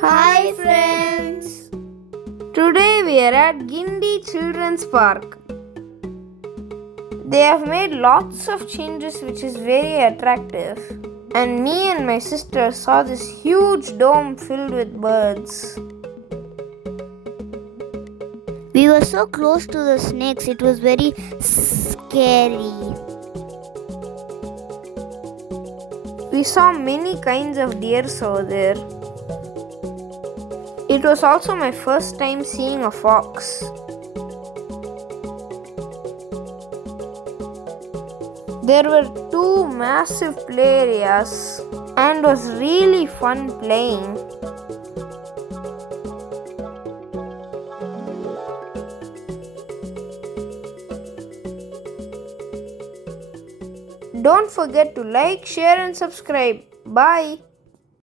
Hi friends! Today we are at Guindy Children's Park. They have made lots of changes which is very attractive. And me and my sister saw this huge dome filled with birds. We were so close to the snakes, it was very scary. We saw many kinds of deer over there. It was also my first time seeing a fox. There were two massive play areas and was really fun playing. Don't forget to like, share and subscribe. Bye.